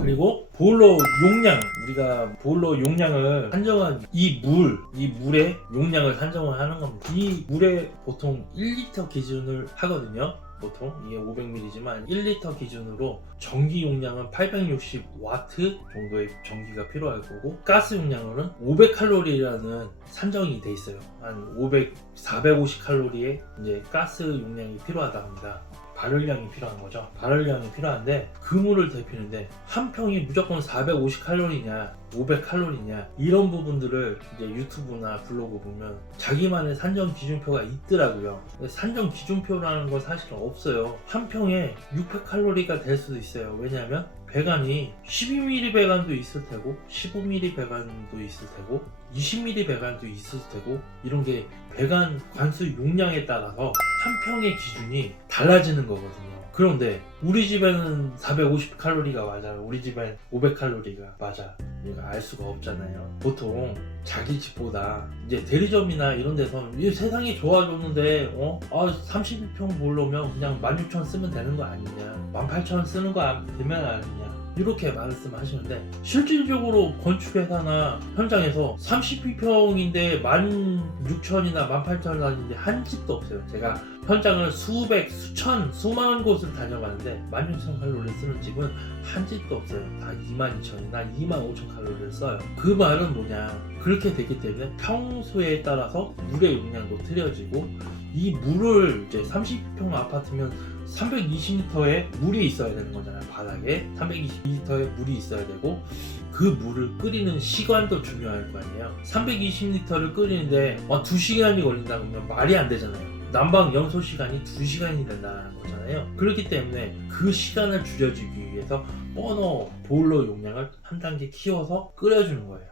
그리고 보일러 용량 우리가 보일러 용량을 산정한 이 물, 이 물의 용량을 산정을 하는 겁니다. 이 물에 보통 1리터 기준을 하거든요. 보통 이게 500ml지만 1리터 기준으로 전기 용량은 860와트 정도의 전기가 필요할 거고 가스 용량으로는 500칼로리라는 산정이 돼 있어요. 한 500, 450칼로리의 이제 가스 용량이 필요하다 합니다. 발열량이 필요한 거죠. 발열량이 필요한데 그 물을 데피는데 한 평이 무조건 450 칼로리냐 500 칼로리냐 이런 부분들을 이제 유튜브나 블로그 보면 자기만의 산정 기준표가 있더라고요. 산정 기준표라는 건 사실은 없어요. 한 평에 600 칼로리가 될 수도 있어요. 왜냐하면 배관이 12mm 배관도 있을 테고 15mm 배관도 있을 테고 20mm 배관도 있을 테고 이런 게 배관 관수 용량에 따라서 한 평의 기준이 달라지는 거거든요. 그런데 우리 집에는 450 칼로리가 맞아요. 우리 집엔 500 칼로리가 맞아. 우리가 알 수가 없잖아요. 보통 자기 집보다 이제 대리점이나 이런 데서 이 세상이 좋아졌는데 어? 아 31평 몰로면 그냥 16,000 쓰면 되는 거 아니냐 18,000 쓰는 거 안- 되면 아니냐 이렇게 말씀하시는데 실질적으로 건축회사나 현장에서 32평인데 16,000이나 18,000원인데 한 집도 없어요. 제가 현장을 수백, 수천, 수만 곳을 다녀봤는데 16,000 칼로리 쓰는 집은 한 집도 없어요. 다 22,000이나 25,000 칼로리를 써요. 그 말은 뭐냐. 그렇게 되기 때문에 평소에 따라서 물의 용량도 틀려지고 이 물을 이제 30평 아파트면 320리터의 물이 있어야 되는 거잖아요. 바닥에 320리터의 물이 있어야 되고 그 물을 끓이는 시간도 중요할 거 아니에요. 320리터를 끓이는데 어, 2시간이 걸린다 그러면 말이 안 되잖아요. 난방 연소 시간이 2시간이 된다는 거잖아요. 그렇기 때문에 그 시간을 줄여주기 위해서 버너 보일러 용량을 한 단계 키워서 끓여주는 거예요.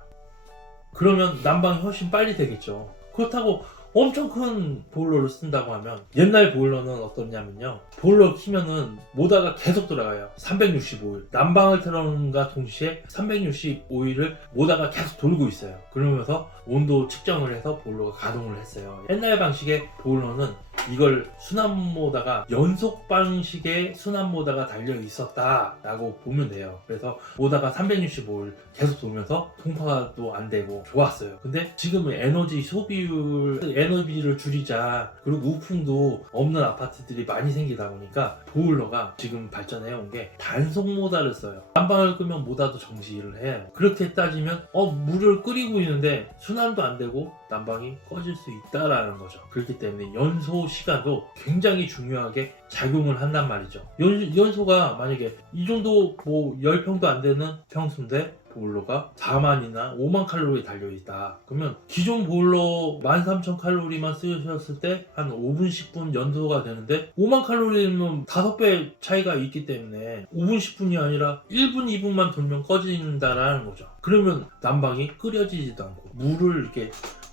그러면 난방이 훨씬 빨리 되겠죠. 그렇다고 엄청 큰 보일러를 쓴다고 하면 옛날 보일러는 어떻냐면요. 보일러 키면은 모다가 계속 돌아가요. 365일. 난방을 틀어놓은가 동시에 365일을 모다가 계속 돌고 있어요. 그러면서 온도 측정을 해서 보일러가 가동을 했어요. 옛날 방식의 보일러는 이걸 순환 모다가 연속 방식의 순환 모다가 달려 있었다라고 보면 돼요. 그래서 모다가 365일 계속 돌면서 통파도 안 되고 좋았어요. 근데 지금은 에너지 소비율, 에너지를 줄이자 그리고 우풍도 없는 아파트들이 많이 생기다 보니까 보일러가 지금 발전해 온 게 단속 모다를 써요. 난방을 끄면 모다도 정지를 해요. 그렇게 따지면 어 물을 끓이고 있는데 순환도 안 되고 난방이 꺼질 수 있다라는 거죠. 그렇기 때문에 연소 시간도 굉장히 중요하게 작용을 한단 말이죠. 연, 연소가 만약에 이 정도 뭐 10평도 안 되는 평수인데 보일러가 4만이나 5만 칼로리 달려있다. 그러면 기존 보일러 13,000 칼로리만 쓰셨을 때 한 5분, 10분 연소가 되는데 5만 칼로리면 5배 차이가 있기 때문에 5분, 10분이 아니라 1분, 2분만 돌면 꺼진다라는 거죠. 그러면 난방이 끓여지지도 않고 물을 이렇게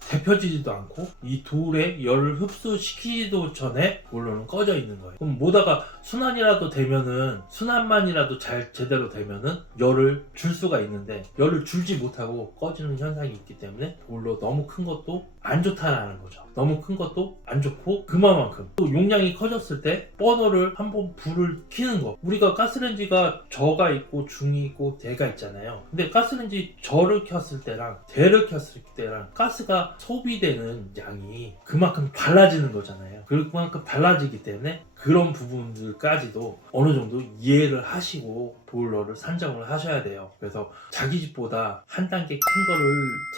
데펴지지도 않고 이 돌에 열을 흡수시키지도 전에 보일러는 꺼져 있는 거예요. 그럼 뭐다가 순환이라도 되면은 순환만이라도 잘 제대로 되면은 열을 줄 수가 있는데 열을 줄지 못하고 꺼지는 현상이 있기 때문에 보일러 너무 큰 것도 안 좋다라는 거죠. 너무 큰 것도 안 좋고 그만큼 또 용량이 커졌을 때 버너를 한번 불을 켜는 거. 우리가 가스레인지가 저가 있고 중이 있고 대가 있잖아요. 근데 가스레인지 저를 켰을 때랑 대를 켰을 때랑 가스가 소비되는 양이 그만큼 달라지는 거잖아요. 그만큼 달라지기 때문에 그런 부분들까지도 어느 정도 이해를 하시고 보일러를 산정을 하셔야 돼요. 그래서 자기 집보다 한 단계 큰 거를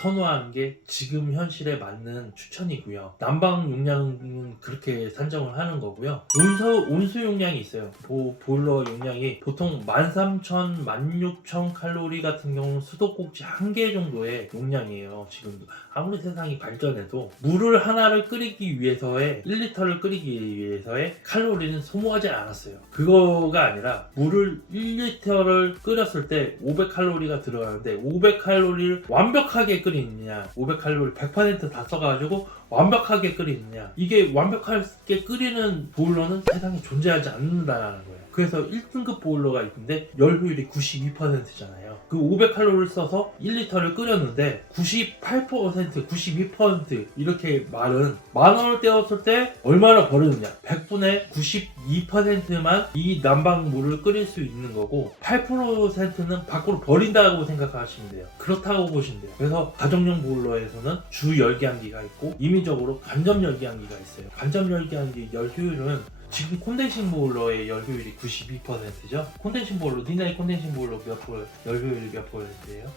선호하는 게 지금 현실에 맞는 추천이고요. 난방 용량은 그렇게 산정을 하는 거고요. 온수, 온수 용량이 있어요. 보, 보일러 용량이 보통 13,000, 16,000 칼로리 같은 경우는 수도꼭지 한 개 정도의 용량이에요. 지금도. 아무리 세상이 발전해도 물을 하나를 끓이기 위해서의 1리터를 끓이기 위해서의 칼로리 는 소모하지 않았어요. 그거가 아니라 물을 1리터를 끓였을 때 500칼로리가 들어가는데 500칼로리를 완벽하게 끓이느냐 500칼로리 100%다 써가지고 완벽하게 끓이느냐 이게 완벽하게 끓이는 보일러는 세상에 존재하지 않는다는 거예요. 그래서 1등급 보일러가 있는데 열 효율이 92%잖아요. 그 500칼로리를 써서 1리터를 끓였는데 98%, 92% 이렇게 말은 만 원을 떼었을 때 얼마나 버리느냐? 100분의 92%만 이 난방물을 끓일 수 있는 거고 8%는 밖으로 버린다고 생각하시면 돼요. 그렇다고 보시면 돼요. 그래서 가정용 보일러에서는 주 열기한기가 있고 임의적으로 간접 열기한기가 있어요. 간접 열기한기 열 효율은 지금 콘덴싱 보일러의 열 효율이 92%죠. 콘덴싱 보일러, 니나의 콘덴싱 보일러 몇 프로, 열 효율이 몇 퍼센트예요?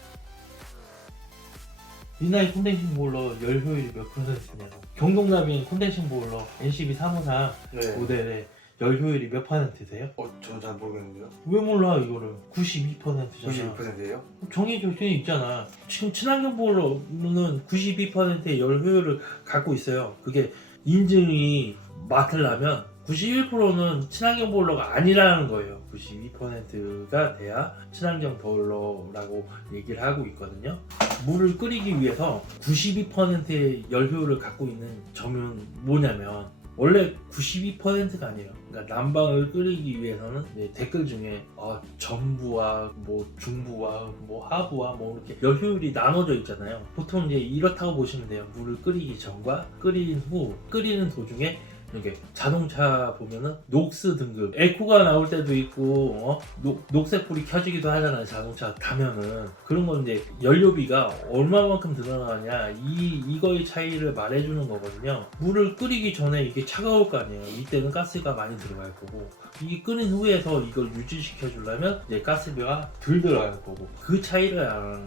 니나의 콘덴싱 보일러 열 효율이 몇 퍼센트냐고. 경동나비인 콘덴싱 보일러 NCB 353 네. 모델의 열 효율이 몇 퍼센트세요? 어, 저잘 모르겠는데요. 왜 몰라 이거를 92%잖아 92%예요? 정해져 있잖아 지금 친환경 보일러는 92%의 열 효율을 갖고 있어요 그게 인증이 맡으려면 91%는 친환경 보일러가 아니라는 거예요 92%가 돼야 친환경 보일러라고 얘기를 하고 있거든요 물을 끓이기 위해서 92%의 열 효율을 갖고 있는 점은 뭐냐면 원래 92%가 아니에요. 그러니까 난방을 끓이기 위해서는 댓글 중에 아, 전부와 뭐 중부와 뭐 하부와 뭐 이렇게 열 효율이 나눠져 있잖아요. 보통 이제 이렇다고 보시면 돼요. 물을 끓이기 전과 끓인 후 끓이는 도중에 이렇게 자동차 보면은 녹스 등급. 에코가 나올 때도 있고 어? 녹, 녹색 불이 켜지기도 하잖아요 자동차 타면은. 그런 건 이제 연료비가 얼마만큼 들어가냐 이 이거의 차이를 말해주는 거거든요. 물을 끓이기 전에 이게 차가울 거 아니에요. 이때는 가스가 많이 들어갈 거고. 이 끓인 후에서 이걸 유지시켜 주려면 이제 가스비가 덜 들어갈 거고. 그 차이를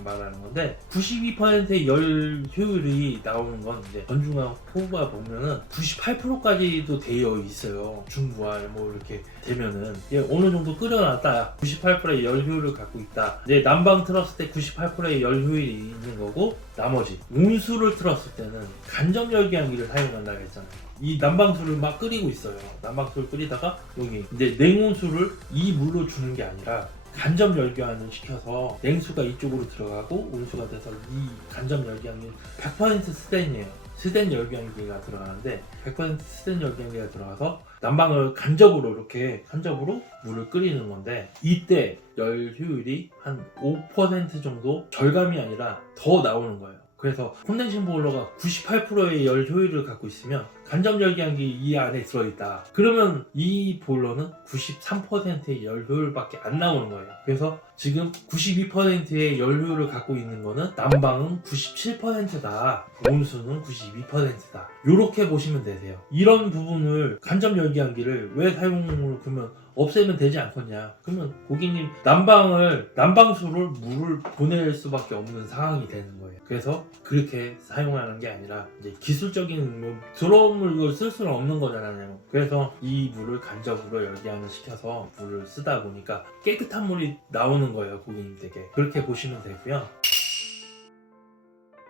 말하는 건데 92%의 열 효율이 나오는 건 이제 전중앙 포가 보면은 98%까지 도 되어 있어요. 중부와 뭐 이렇게 되면은. 이게 어느 정도 끓여놨다. 98%의 열 효율을 갖고 있다. 이제 난방 틀었을 때 98%의 열 효율이 있는 거고 나머지. 온수를 틀었을 때는 간접 열기한기를 사용한다고 했잖아요. 이 난방수를 막 끓이고 있어요. 난방수를 끓이다가 여기 이제 냉온수를 이 물로 주는 게 아니라 간접 열기환을 시켜서 냉수가 이쪽으로 들어가고 온수가 돼서 이 간접 열기환이 100% 스텐이에요. 스텐 열기환기가 들어가는데 100% 스텐 열기환기가 들어가서 난방을 간접으로 이렇게 간접으로 물을 끓이는 건데 이때 열 효율이 한 5% 정도 절감이 아니라 더 나오는 거예요. 그래서 콘덴싱 보일러가 98%의 열 효율을 갖고 있으면 간접 열기한기 이 안에 들어있다. 그러면 이 보일러는 93%의 열 효율밖에 안 나오는 거예요. 그래서 지금 92%의 열 효율을 갖고 있는 거는 난방은 97%다. 온수는 92%다. 이렇게 보시면 되세요. 이런 부분을 간접 열기한기를 왜 사용을 그러면 없애면 되지 않겠냐. 그러면 고객님 난방을 난방수를 물을 보낼 수밖에 없는 상황이 되는 거예요. 그래서 그렇게 사용하는 게 아니라 이제 기술적인 뭐 들어온 물을 쓸 수는 없는 거잖아요. 그래서 이 물을 간접으로 열기환을 시켜서 물을 쓰다 보니까 깨끗한 물이 나오는 거예요, 고객님들에게. 그렇게 보시면 되고요.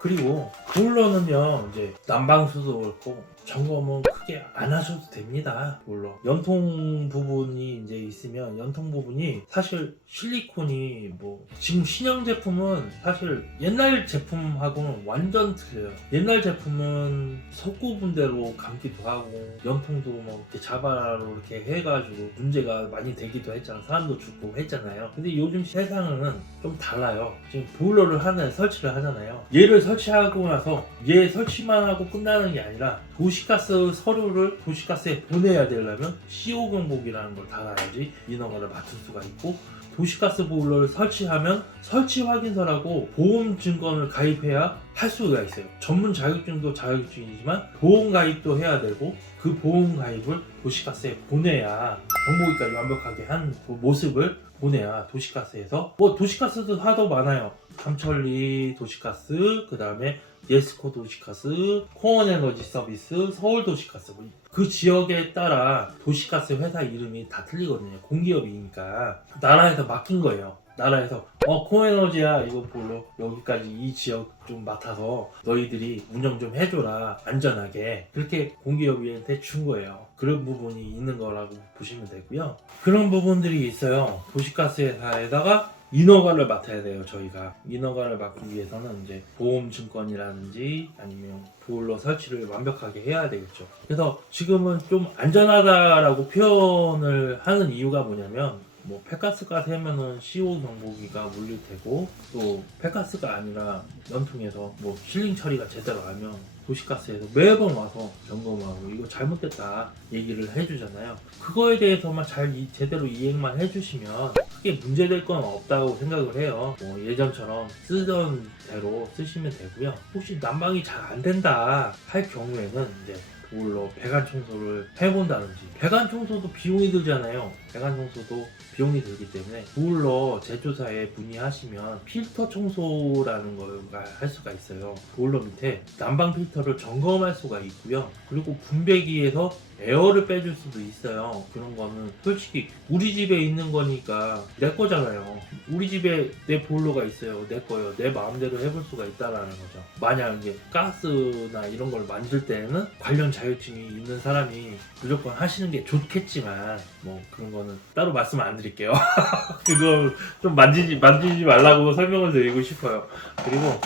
그리고 보일러는요 이제 난방수도 그렇고 점검은 크게 안 하셔도 됩니다. 물론. 연통 부분이 이제 있으면 연통 부분이 사실 실리콘이 뭐 지금 신형 제품은 사실 옛날 제품하고는 완전 틀려요. 옛날 제품은 석고 분대로 감기도 하고 연통도 뭐 이렇게 자바로 이렇게 해가지고 문제가 많이 되기도 했잖아 사람도 죽고 했잖아요. 근데 요즘 세상은 좀 달라요. 지금 보일러를 하나 설치를 하잖아요. 얘를 설 치하고 나서 얘 설치만 하고 끝나는 게 아니라 도시가스 서류를 도시가스에 보내야 되려면 CO 경보기라는 걸 달아야지 인허가를 맡을 수가 있고 도시가스 보일러를 설치하면 설치 확인서라고 보험 증권을 가입해야 할 수가 있어요. 전문 자격증도 자격증이지만 보험 가입도 해야 되고 그 보험 가입을 도시가스에 보내야 정보기까지 완벽하게 한그 모습을 보내야 도시가스에서 뭐 도시가스도 하도 많아요. 강천리 도시가스 그 다음에 예스코 도시가스, 코온에너지 서비스, 서울 도시가스 뭐그 지역에 따라 도시가스 회사 이름이 다 틀리거든요. 공기업이니까. 나라에서 맡긴 거예요. 나라에서 어 코에너지야. 이거 볼로? 여기까지 이 지역 좀 맡아서 너희들이 운영 좀 해줘라. 안전하게. 그렇게 공기업한테 준 거예요. 그런 부분이 있는 거라고 보시면 되고요. 그런 부분들이 있어요. 도시가스 회사에다가 인허가를 맡아야 돼요 저희가. 인허가를 맡기 위해서는 이제 보험증권이라든지 아니면 보일러 설치를 완벽하게 해야 되겠죠. 그래서 지금은 좀 안전하다라고 표현을 하는 이유가 뭐냐면 뭐 폐가스가 새면은 CO 경보기가 물릴 테고 또 폐가스가 아니라 연통에서 뭐 실링 처리가 제대로 하면 도시가스에서 매번 와서 점검하고 이거 잘못됐다 얘기를 해주잖아요. 그거에 대해서만 잘 이- 제대로 이행만 해주시면 크게 문제될 건 없다고 생각을 해요. 뭐 예전처럼 쓰던 대로 쓰시면 되고요. 혹시 난방이 잘 안 된다 할 경우에는 이제 보일러 배관 청소를 해본다든지 배관 청소도 비용이 들잖아요. 배관 청소도 비용이 들기 때문에 보일러 제조사에 문의하시면 필터 청소라는 걸 할 수가 있어요. 보일러 밑에 난방 필터를 점검할 수가 있고요. 그리고 분배기에서 에어를 빼줄 수도 있어요. 그런 거는 솔직히 우리 집에 있는 거니까 내 거잖아요. 우리 집에 내 보일러가 있어요. 내 거요. 내 마음대로 해볼 수가 있다라는 거죠. 만약 이제 가스나 이런 걸 만들 때는 관련 자격증이 있는 사람이 무조건 하시는 게 좋겠지만 뭐 그런 거는 따로 말씀 안 드릴게요. 그거 좀 만지지 만지지 말라고 설명을 드리고 싶어요. 그리고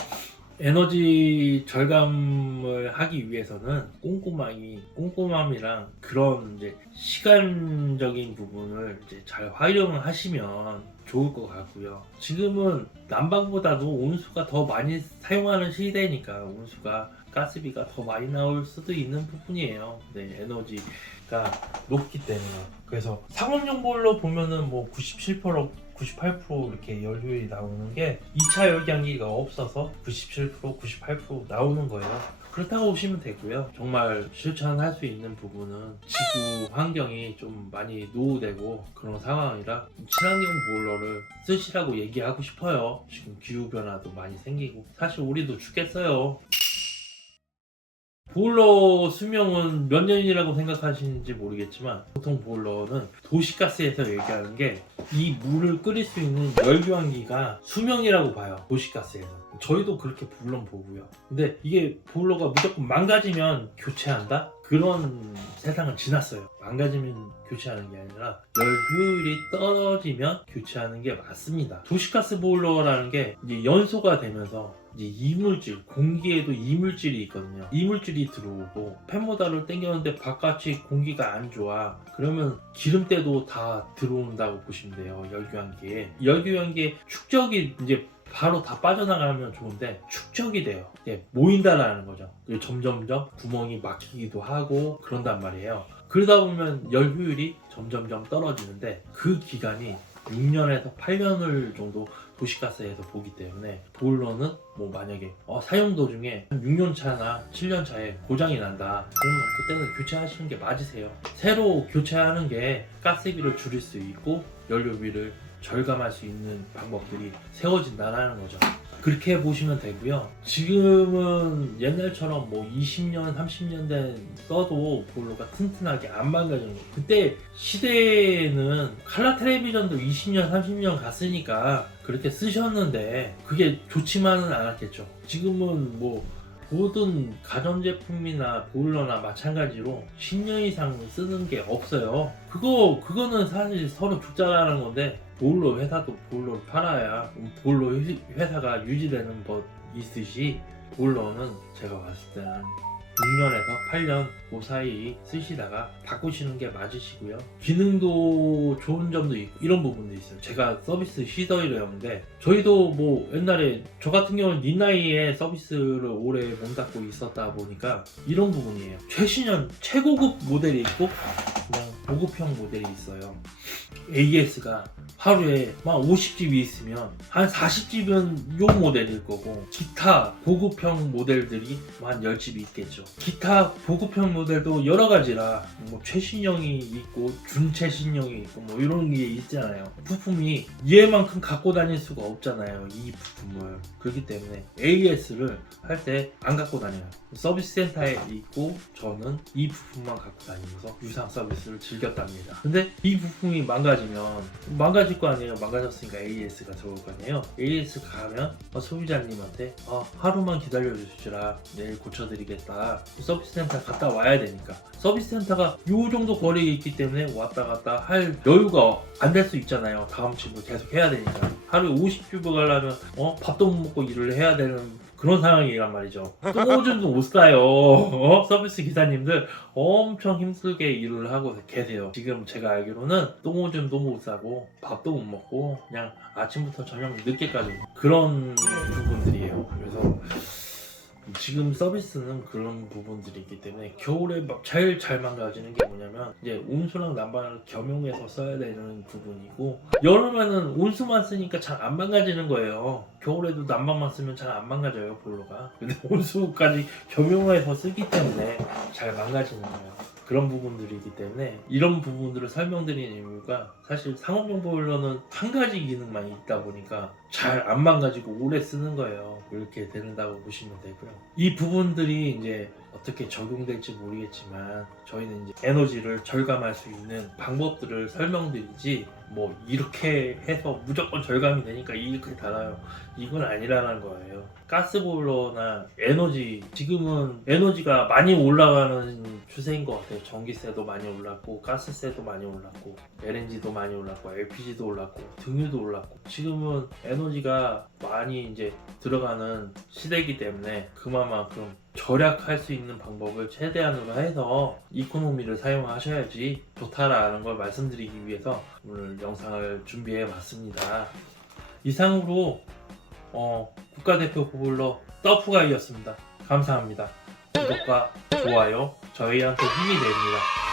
에너지 절감을 하기 위해서는 꼼꼼하기 꼼꼼함이랑 그런 이제 시간적인 부분을 이제 잘 활용을 하시면 좋을 것 같고요. 지금은 난방보다도 온수가 더 많이 사용하는 시대니까 온수가 가스비가 더 많이 나올 수도 있는 부분이에요. 네, 에너지가 높기 때문에. 그래서 상업용 보일러 보면은 뭐 97%, 98% 이렇게 연료율이 나오는 게 2차 열량기가 없어서 97%, 98% 나오는 거예요. 그렇다고 보시면 되고요. 정말 실천할 수 있는 부분은 지구 환경이 좀 많이 노후되고 그런 상황이라 친환경 보일러를 쓰시라고 얘기하고 싶어요. 지금 기후 변화도 많이 생기고 사실 우리도 죽겠어요. 보일러 수명은 몇 년이라고 생각하시는지 모르겠지만 보통 보일러는 도시가스에서 얘기하는 게 이 물을 끓일 수 있는 열교환기가 수명이라고 봐요 도시가스에서. 저희도 그렇게 물론 보고요. 근데 이게 보일러가 무조건 망가지면 교체한다? 그런 세상은 지났어요. 망가지면 교체하는 게 아니라 열 효율이 떨어지면 교체하는 게 맞습니다. 도시가스 보일러라는 게 이제 연소가 되면서 이제 이물질, 공기에도 이물질이 있거든요. 이물질이 들어오고 팬모다를 당겼는데 바깥이 공기가 안 좋아. 그러면 기름때도 다 들어온다고 보시면 돼요. 열교환기에. 열교환기에 축적이 이제 바로 다 빠져나가면 좋은데 축적이 돼요. 예, 모인다라는 거죠. 그리고 점점점 구멍이 막히기도 하고 그런단 말이에요. 그러다 보면 열 효율이 점점점 떨어지는데 그 기간이 6년에서 8년을 정도 도시가스에서 보기 때문에 보일러는 뭐 만약에 어, 사용 도중에 한 6년 차나 7년 차에 고장이 난다. 그러면 그때는 교체하시는 게 맞으세요. 새로 교체하는 게 가스비를 줄일 수 있고 연료비를 절감할 수 있는 방법들이 세워진다는 거죠. 그렇게 보시면 되고요. 지금은 옛날처럼 뭐 20년 30년 된 써도 보일러가 튼튼하게 안 망가지는 거. 그때 시대에는 칼라 텔레비전도 20년 30년 갔으니까 그렇게 쓰셨는데 그게 좋지만은 않았겠죠. 지금은 뭐 모든 가전제품이나 보일러나 마찬가지로 10년 이상 쓰는 게 없어요. 그거, 그거는 사실 서로 죽자라는 건데, 보일러 회사도 보일러를 팔아야 보일러 회- 회사가 유지되는 법 있듯이, 보일러는 제가 봤을 때는 6년에서 8년 그 사이 쓰시다가 바꾸시는 게 맞으시고요. 기능도 좋은 점도 있고 이런 부분도 있어요. 제가 서비스 시더이러는데 저희도 뭐 옛날에 저 같은 경우는 이 나이에 서비스를 오래 몸담고 있었다 보니까 이런 부분이에요. 최신형 최고급 모델이 있고 그냥 보급형 모델이 있어요. AS가 하루에 막 50집이 있으면 한 40집은 요 모델일 거고 기타 고급형 모델들이 뭐한 10집이 있겠죠. 기타 고급형 모델도 여러 가지라 뭐 최신형이 있고 준최신형이 있고 뭐 이런 게 있잖아요. 부품이 얘만큼 갖고 다닐 수가 없잖아요. 이 부품을. 그렇기 때문에 AS를 할 때 안 갖고 다녀요. 서비스 센터에 있고 저는 이 부품만 갖고 다니면서 유상 서비스를 즐겼답니다. 근데 이 부품이 망가지면 망가지 망가질 거 아니에요. 망가졌으니까 AS가 들어올 거 아니에요. AS 가면 어, 소비자님한테 어, 하루만 기다려 주시라 내일 고쳐드리겠다. 서비스 센터 갔다 와야 되니까 서비스 센터가 요 정도 거리에 있기 때문에 왔다 갔다 할 여유가 안 될 수 있잖아요. 다음 주도 계속 해야 되니까 하루에 50큐브 가려면 어 밥도 못 먹고 일을 해야 되는 그런 상황이란 말이죠. 똥오줌도 못 싸요. 어? 서비스 기사님들 엄청 힘들게 일을 하고 계세요. 지금 제가 알기로는 똥오줌도 못 싸고 밥도 못 먹고 그냥 아침부터 저녁 늦게까지 그런 부분들이에요. 그래서 지금 서비스는 그런 부분들이 있기 때문에 겨울에 막 제일 잘 망가지는 게 뭐냐면 이제 온수랑 난방을 겸용해서 써야 되는 부분이고 여름에는 온수만 쓰니까 잘 안 망가지는 거예요. 겨울에도 난방만 쓰면 잘 안 망가져요 볼로가. 근데 온수까지 겸용해서 쓰기 때문에 잘 망가지는 거예요. 그런 부분들이기 때문에 이런 부분들을 설명드리는 이유가 사실 상업용 보일러는 한 가지 기능만 있다 보니까 잘 안 망가지고 오래 쓰는 거예요. 이렇게 된다고 보시면 되고요. 이 부분들이 이제 어떻게 적용될지 모르겠지만 저희는 이제 에너지를 절감할 수 있는 방법들을 설명드리지 뭐 이렇게 해서 무조건 절감이 되니까 이렇게 달아요. 이건 아니라는 거예요. 가스보일러나 에너지 지금은 에너지가 많이 올라가는 추세인 것 같아요. 전기세도 많이 올랐고 가스세도 많이 올랐고 LNG도 많이 올랐고 LPG도 올랐고 등유도 올랐고 지금은 에너지가 많이 이제 들어가는 시대이기 때문에 그만큼 절약할 수 있는 방법을 최대한으로 해서 이코노미를 사용하셔야지 좋다라는 걸 말씀드리기 위해서 오늘 영상을 준비해 봤습니다. 이상으로 어, 국가대표 보블러 떡프가이였습니다. 감사합니다. 구독과 좋아요 저희한테 힘이 됩니다.